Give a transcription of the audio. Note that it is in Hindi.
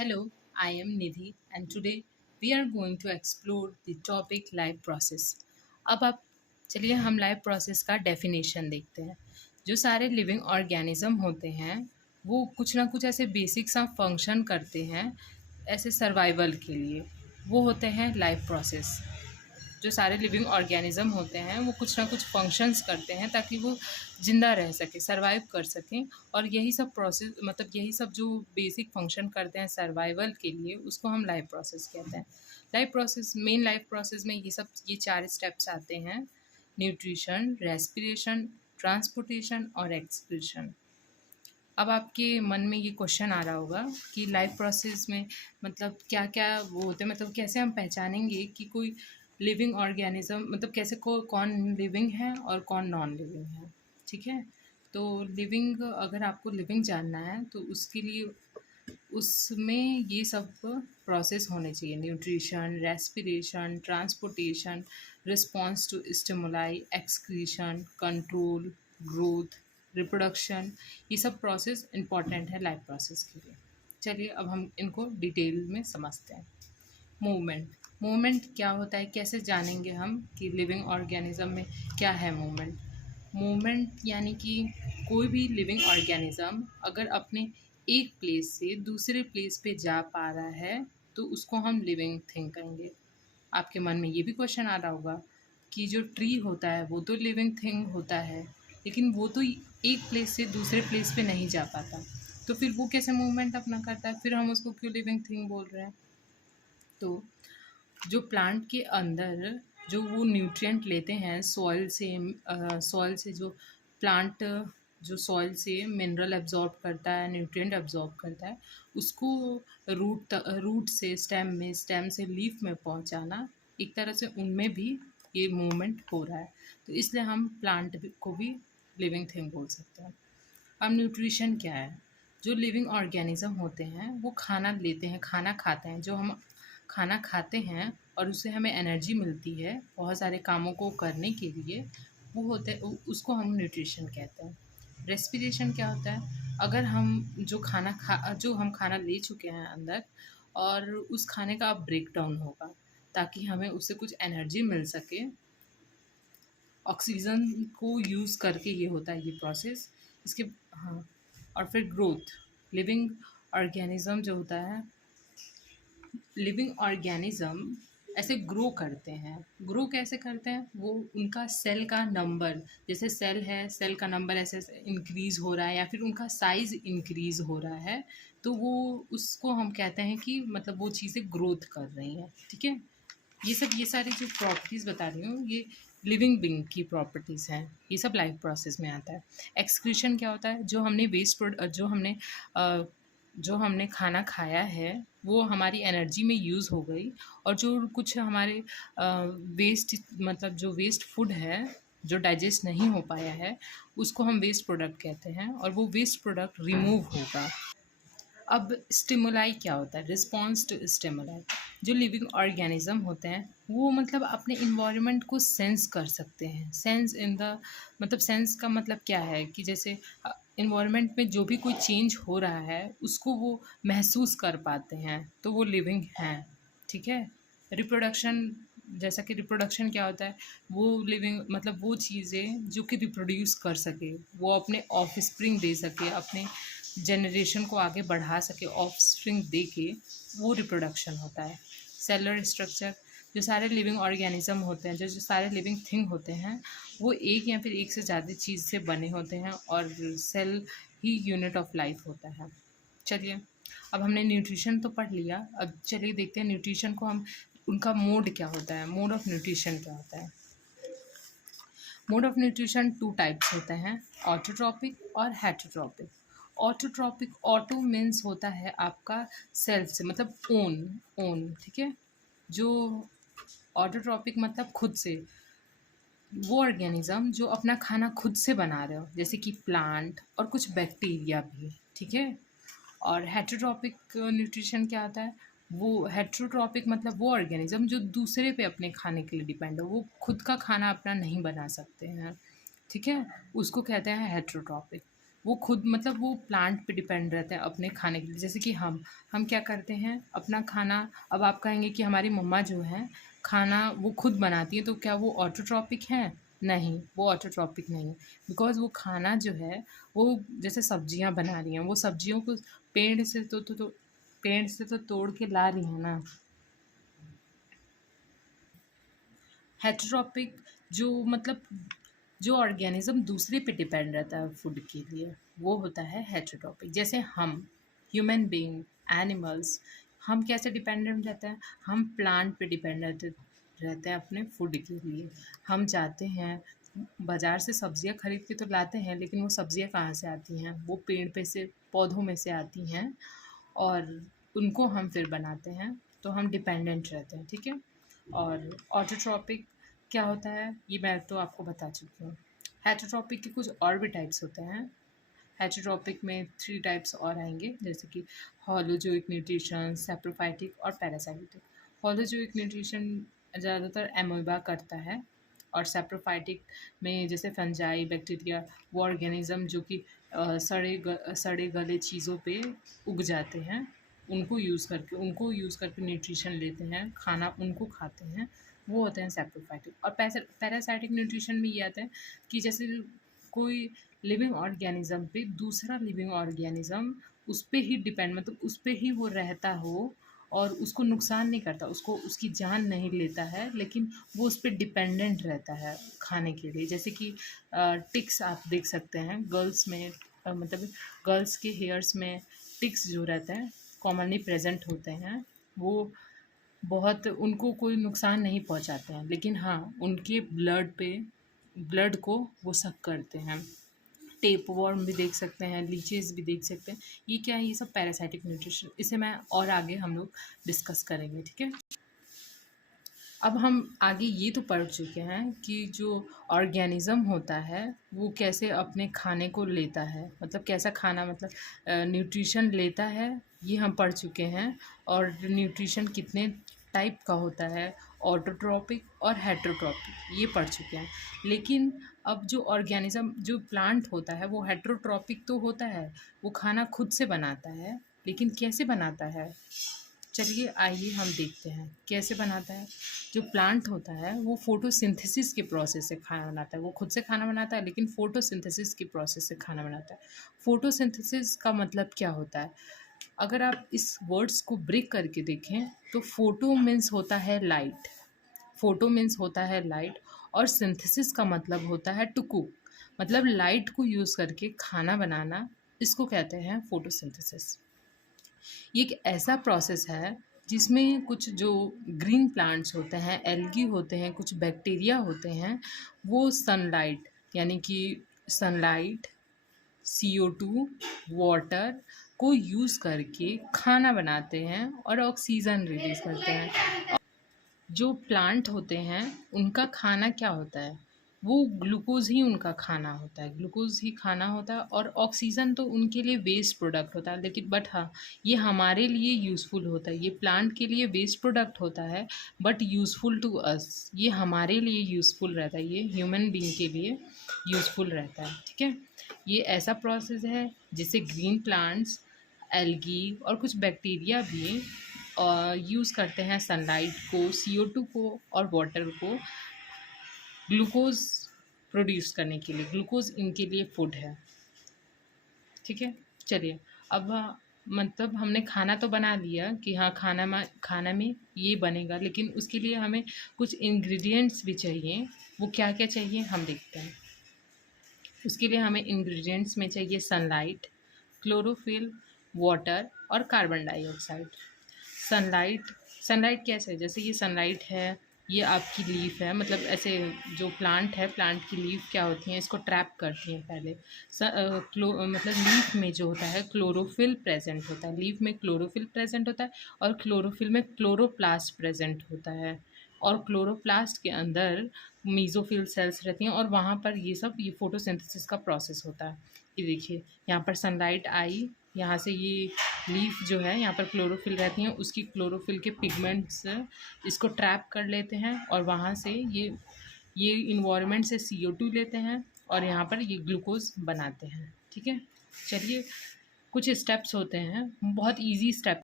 Hello, I am Nidhi and today we are going to explore the topic life process. अब आप चलिए हम लाइफ प्रोसेस का डेफिनेशन देखते हैं। जो सारे लिविंग ऑर्गेनिज्म होते हैं वो कुछ ना कुछ ऐसे बेसिक सा फंक्शन करते हैं ऐसे सर्वाइवल के लिए। वो होते हैं लाइफ प्रोसेस। जो सारे लिविंग ऑर्गेनिज्म होते हैं वो कुछ ना कुछ फंक्शंस करते हैं ताकि वो ज़िंदा रह सके, सर्वाइव कर सकें। और यही सब प्रोसेस मतलब यही सब जो बेसिक फंक्शन करते हैं सर्वाइवल के लिए उसको हम लाइफ प्रोसेस कहते हैं। लाइफ प्रोसेस में ये 4 स्टेप्स आते हैं: न्यूट्रिशन, रेस्पिरेशन, ट्रांसपोर्टेशन और एक्सक्रीशन। अब आपके मन में ये क्वेश्चन आ रहा होगा कि लाइफ प्रोसेस में मतलब क्या-क्या वो होते हैं, मतलब कैसे हम पहचानेंगे कि कोई लिविंग ऑर्गेनिज़्म मतलब कैसे को कौन लिविंग है और कौन नॉन लिविंग है, ठीक है? तो लिविंग अगर आपको लिविंग जानना है तो उसके लिए उसमें ये सब प्रोसेस होने चाहिए: nutrition, respiration, transportation, response to stimuli, excretion, control, growth, reproduction. ये सब प्रोसेस इंपॉर्टेंट है लाइफ प्रोसेस के लिए। चलिए अब हम इनको डिटेल में समझते हैं। मूवमेंट। मूवमेंट क्या होता है, कैसे जानेंगे हम कि लिविंग ऑर्गेनिज्म में क्या है मूवमेंट? मूवमेंट यानी कि कोई भी लिविंग ऑर्गेनिज्म अगर अपने एक प्लेस से दूसरे प्लेस पे जा पा रहा है तो उसको हम लिविंग थिंग कहेंगे। आपके मन में ये भी क्वेश्चन आ रहा होगा कि जो ट्री होता है वो तो लिविंग थिंग होता है, लेकिन वो तो एक प्लेस से दूसरे प्लेस पे नहीं जा पाता, तो फिर वो कैसे मूवमेंट अपना करता है, फिर हम उसको क्यों लिविंग थिंग बोल रहे हैं? तो जो प्लांट के अंदर जो वो न्यूट्रिएंट लेते हैं सॉइल से जो प्लांट जो सॉइल से मिनरल एब्जॉर्ब करता है, न्यूट्रिएंट एब्जॉर्ब करता है, उसको रूट से स्टेम से लीफ में पहुंचाना, एक तरह से उनमें भी ये मूवमेंट हो रहा है। तो इसलिए हम को भी लिविंग थिंग बोल सकते हैं। अब न्यूट्रिशन क्या है? जो लिविंग ऑर्गेनिज्म होते हैं वो खाना लेते हैं, खाना खाते हैं। जो हम खाना खाते हैं और उससे हमें एनर्जी मिलती है बहुत सारे कामों को करने के लिए, वो होते उसको हम न्यूट्रिशन कहते हैं। रेस्पिरेशन क्या होता है? अगर हम जो हम खाना ले चुके हैं अंदर और उस खाने का अब ब्रेक डाउन होगा ताकि हमें उससे कुछ एनर्जी मिल सके, ऑक्सीजन को यूज़ करके ये होता है ये प्रोसेस। इसके हाँ, और फिर ग्रोथ। लिविंग ऑर्गेनिज्म जो होता है, लिविंग ऑर्गेनिज्म ऐसे ग्रो करते हैं। ग्रो कैसे करते हैं? वो उनका सेल का नंबर, जैसे सेल है, सेल का नंबर ऐसे ऐसे इंक्रीज हो रहा है या फिर उनका साइज इंक्रीज हो रहा है, तो वो उसको हम कहते हैं कि मतलब वो चीज़ें ग्रोथ कर रही हैं, ठीक है? ये सारी जो प्रॉपर्टीज़ बता रही हूँ ये लिविंग बीइंग की प्रॉपर्टीज़ हैं। ये सब लाइफ प्रोसेस में आता है। एक्सक्रीशन क्या होता है? जो हमने खाना खाया है वो हमारी एनर्जी में यूज़ हो गई, और जो कुछ हमारे वेस्ट मतलब जो वेस्ट फूड है जो डाइजेस्ट नहीं हो पाया है उसको हम वेस्ट प्रोडक्ट कहते हैं, और वो वेस्ट प्रोडक्ट रिमूव होगा। अब स्टिमुलाई क्या होता है? Response to stimuli. जो लिविंग ऑर्गेनिज्म होते हैं वो मतलब अपने इन्वायरमेंट को सेंस कर सकते हैं। सेंस का मतलब क्या है कि जैसे इन्वायरमेंट में जो भी कोई चेंज हो रहा है उसको वो महसूस कर पाते हैं, तो वो लिविंग हैं, ठीक है? रिप्रोडक्शन, जैसा कि रिप्रोडक्शन क्या होता है? वो लिविंग मतलब वो चीज़ें जो कि रिप्रोड्यूस कर सके, वो अपने ऑफस्प्रिंग दे सके, अपने जनरेशन को आगे बढ़ा सके ऑफस्प्रिंग दे के, वो रिप्रोडक्शन होता है। Cellular structure. जो सारे लिविंग ऑर्गेनिज्म होते हैं, जो सारे लिविंग थिंग होते हैं वो एक या फिर एक से ज़्यादा चीज़ से बने होते हैं, और सेल ही यूनिट ऑफ लाइफ होता है। चलिए अब हमने न्यूट्रिशन तो पढ़ लिया, अब चलिए देखते हैं न्यूट्रिशन को हम उनका मोड क्या होता है, मोड ऑफ न्यूट्रिशन क्या होता है। मोड ऑफ न्यूट्रिशन 2 टाइप्स होते हैं, ऑटोट्रॉपिक और हेटरोट्रॉपिक। ऑटोट्रॉपिक, ऑटो मीन्स होता है आपका सेल्फ से मतलब ओन, ठीक है? जो ऑटोट्रॉपिक मतलब खुद से, वो ऑर्गेनिज्म जो अपना खाना खुद से बना रहे हो, जैसे कि प्लांट और कुछ बैक्टीरिया भी, ठीक है? और हेटरोट्रॉपिक न्यूट्रिशन क्या होता है? वो हेटरोट्रॉपिक मतलब वो ऑर्गेनिज्म जो दूसरे पे अपने खाने के लिए डिपेंड हो, वो खुद का खाना अपना नहीं बना सकते हैं, ठीक है? उसको कहते हैं हेटरोट्रॉपिक। वो खुद मतलब वो प्लांट पे डिपेंड रहते हैं अपने खाने के लिए। जैसे कि हम क्या करते हैं अपना खाना, अब आप कहेंगे कि हमारी मम्मा जो है खाना वो खुद बनाती है, तो क्या वो ऑटोट्रॉपिक हैं? नहीं, वो ऑटोट्रॉपिक नहीं है। बिकॉज़ वो खाना जो है वो जैसे सब्जियां बना रही हैं, वो सब्जियों को पेड़ से पेड़ से तो तोड़ के ला रही हैं ना। हेटेरोपिक जो मतलब जो ऑर्गेनिज्म दूसरे पे डिपेंड रहता है फूड के लिए, वो होता है हेटेरोटॉपिक। जैसे हम ह्यूमन बीइंग, एनिमल्स, हम कैसे डिपेंडेंट रहते हैं? हम प्लांट पे डिपेंडेंट रहते हैं अपने फूड के लिए। हम जाते हैं बाजार से सब्जियां खरीद के तो लाते हैं, लेकिन वो सब्जियां कहाँ से आती हैं? वो पेड़ पे से, पौधों में से आती हैं, और उनको हम फिर बनाते हैं। तो हम डिपेंडेंट रहते हैं, ठीक है। और ऑटोट्रॉपिक क्या होता है ये मैं तो आपको बता चुकी हूँ। हेटेरोट्रॉपिक के कुछ और भी टाइप्स होते हैं। हेटेरोट्रॉपिक में 3 टाइप्स और आएंगे, जैसे कि होलोजोइक न्यूट्रिशन, सैप्रोफाइटिक और पैरासाइटिक। होलोजोइक न्यूट्रिशन ज़्यादातर एमोeba करता है, और सैप्रोफाइटिक में जैसे फंजाई, बैक्टीरिया, वो ऑर्गेनिज्म जो कि सड़े गले चीज़ों पे उग जाते हैं, उनको यूज़ करके न्यूट्रिशन लेते हैं, खाना उनको खाते हैं, वो होते हैं सैप्रोफाइटिक। और पैरासाइटिक न्यूट्रिशन में ये आता है कि जैसे कोई लिविंग ऑर्गेनिज्म पे दूसरा लिविंग ऑर्गेनिज्म उस पे ही डिपेंड, मतलब उस पे ही वो रहता हो, और उसको नुकसान नहीं करता, उसको उसकी जान नहीं लेता है, लेकिन वो उस पर डिपेंडेंट रहता है खाने के लिए। जैसे कि टिक्स आप देख सकते हैं गर्ल्स में, मतलब गर्ल्स के हेयर्स में टिक्स जो रहते हैं कॉमनली प्रेजेंट होते हैं। वो बहुत उनको कोई नुकसान नहीं पहुंचाते हैं, लेकिन हाँ उनके ब्लड को वो सक करते हैं। टेप वॉर्म भी देख सकते हैं, लीचेस भी देख सकते हैं। ये क्या है? ये सब पैरासाइटिक न्यूट्रिशन, इसे मैं और आगे हम लोग डिस्कस करेंगे, ठीक है। अब हम आगे ये तो पढ़ चुके हैं कि जो ऑर्गेनिज्म होता है वो कैसे अपने खाने को लेता है, मतलब कैसा खाना, मतलब न्यूट्रिशन लेता है, ये हम पढ़ चुके हैं। और न्यूट्रिशन कितने टाइप का होता है, ऑटोट्रॉपिक और हेटेरोट्रॉपिक, ये पढ़ चुके हैं। लेकिन अब जो ऑर्गेनिज्म, जो प्लांट होता है वो हेटेरोट्रॉपिक तो होता है, वो खाना खुद से बनाता है, लेकिन कैसे बनाता है? चलिए आइए हम देखते हैं कैसे बनाता है। जो प्लांट होता है वो फोटोसिंथेसिस के प्रोसेस से खाना बनाता है। वो खुद से खाना बनाता है, लेकिन फोटोसिंथेसिस की प्रोसेस से खाना बनाता है। फोटोसिंथेसिस का मतलब क्या होता है? अगर आप इस वर्ड्स को ब्रेक करके देखें तो फोटो मीन्स होता है लाइट, फोटो मीन्स होता है लाइट, और सिंथेसिस का मतलब होता है टू कुक, मतलब लाइट को यूज़ करके खाना बनाना, इसको कहते हैं फोटोसिंथेसिस। ये एक ऐसा प्रोसेस है जिसमें कुछ जो ग्रीन प्लांट्स होते हैं, एल्गी होते हैं, कुछ बैक्टीरिया होते हैं, वो सनलाइट, यानी कि सनलाइट, CO2, वाटर को यूज़ करके खाना बनाते हैं और ऑक्सीजन रिलीज़ करते हैं। जो प्लांट होते हैं उनका खाना क्या होता है? वो ग्लूकोज़ ही उनका खाना होता है, ग्लूकोज़ ही खाना होता है, और ऑक्सीजन तो उनके लिए वेस्ट प्रोडक्ट होता है। लेकिन बट हाँ, ये हमारे लिए यूज़फुल होता है। ये प्लांट के लिए वेस्ट प्रोडक्ट होता है, बट यूज़फुल टू अस, ये हमारे लिए यूज़फुल रहता है, ये ह्यूमन बीइंग के लिए यूज़फुल रहता है, ठीक है। ये ऐसा प्रोसेस है जिससे ग्रीन प्लांट्स, एल्गी और कुछ बैक्टीरिया भी यूज़ करते हैं सनलाइट को, CO2 को और वाटर को ग्लूकोज प्रोड्यूस करने के लिए। ग्लूकोज इनके लिए फूड है, ठीक है। चलिए अब मतलब हमने खाना तो बना लिया कि हाँ खाना में ये बनेगा, लेकिन उसके लिए हमें कुछ इंग्रेडिएंट्स भी चाहिए। वो क्या क्या चाहिए हम देखते हैं। उसके लिए हमें इंग्रेडिएंट्स में चाहिए सनलाइट, क्लोरोफिल, वाटर और कार्बन डाइऑक्साइड। सनलाइट, सनलाइट कैसे? जैसे ये सनलाइट है, ये आपकी लीफ है, मतलब ऐसे जो प्लांट है, प्लांट की लीफ क्या होती हैं, इसको ट्रैप करती हैं पहले। मतलब लीफ में जो होता है क्लोरोफिल प्रेजेंट होता है, लीफ में क्लोरोफिल प्रेजेंट होता है, और क्लोरोफिल में क्लोरोप्लास्ट प्रेजेंट होता है, और क्लोरोप्लास्ट के अंदर मीज़ोफिल सेल्स रहती हैं, और वहाँ पर ये फोटोसिंथेसिस का प्रोसेस होता है। ये देखिए यहाँ पर सनलाइट आई, यहाँ से ये लीफ जो है, यहाँ पर क्लोरोफिल रहती हैं, उसकी क्लोरोफिल के पिगमेंट्स इसको ट्रैप कर लेते हैं, और वहाँ से ये इन्वायरमेंट से CO2 लेते हैं, और यहाँ पर ये ग्लूकोज बनाते हैं, ठीक है। चलिए कुछ स्टेप्स होते हैं, बहुत इजी स्टेप